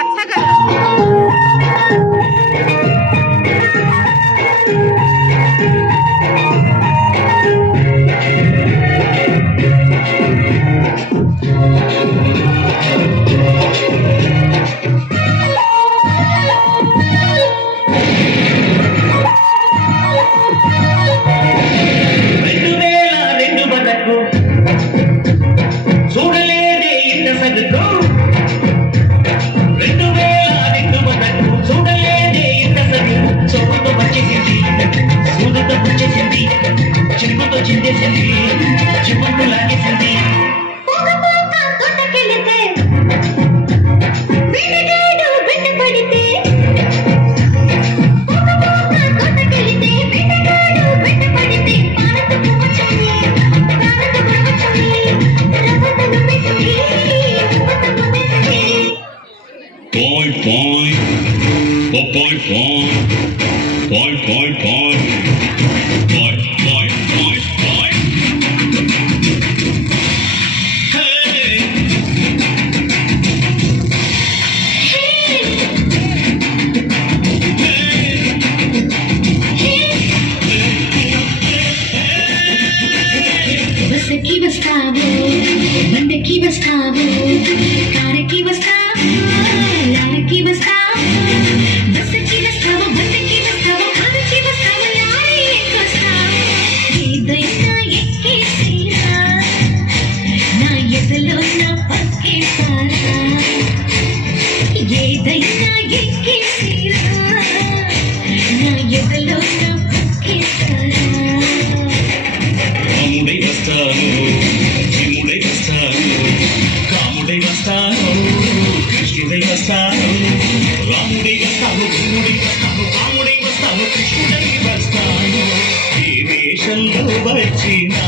अच्छा करो। చిరుకుతో చిందేసింది చిమ్మకు లాగేసింది Point, point, point, point, point, point, point. బస్సుకి వస్తావు బండికి వస్తావు కారుకి వస్తావు లారీకి వస్తావు బస్సుకి వస్తావు బండికి వస్తావు కారుకి వస్తావు లారీకి వస్తావు ఏదైనా ఎక్కేసేరా నా ఎదలో నా పక్కేసారా ఏదైనా ఎక్కేసేరా నా ఎదలో నా పక్కేసారా రాముడై వస్తాను భీముడై వస్తాను కాముడై వస్తాను కృష్ణుడై వస్తాను రాముడై వస్తాను భీముడై వస్తాను కాముడై వస్తాను కృష్ణుడై వస్తాను ఏ వేషంలో వచ్చినా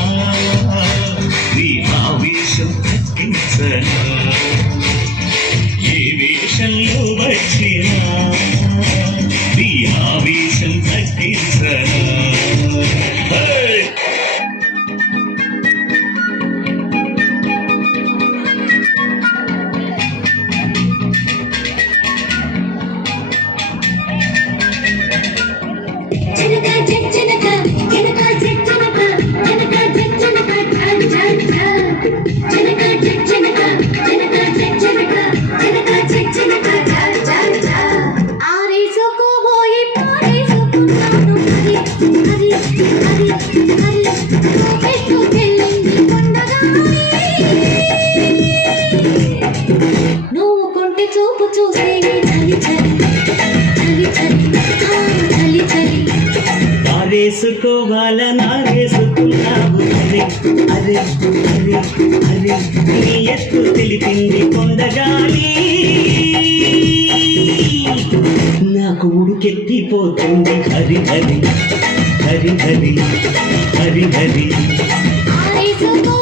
నీ ఆవేశం తగ్గించనా ఏ వేషంలో వచ్చినా నీ ఆవేశం తగ్గించనా నువ్వు కొంటే చూపు చూస్తే చలి చలి చలి చలి చలి చలి నారేసుకోవాల నారేసుకున్నావు అరే అరే అరే అరే నీ ఎత్తు తెలిపింది కొండగాలి నాకు ఉడుకెత్తిపోతుంది హరి హరి హరి హరి హరి హరి ఆరేసుకో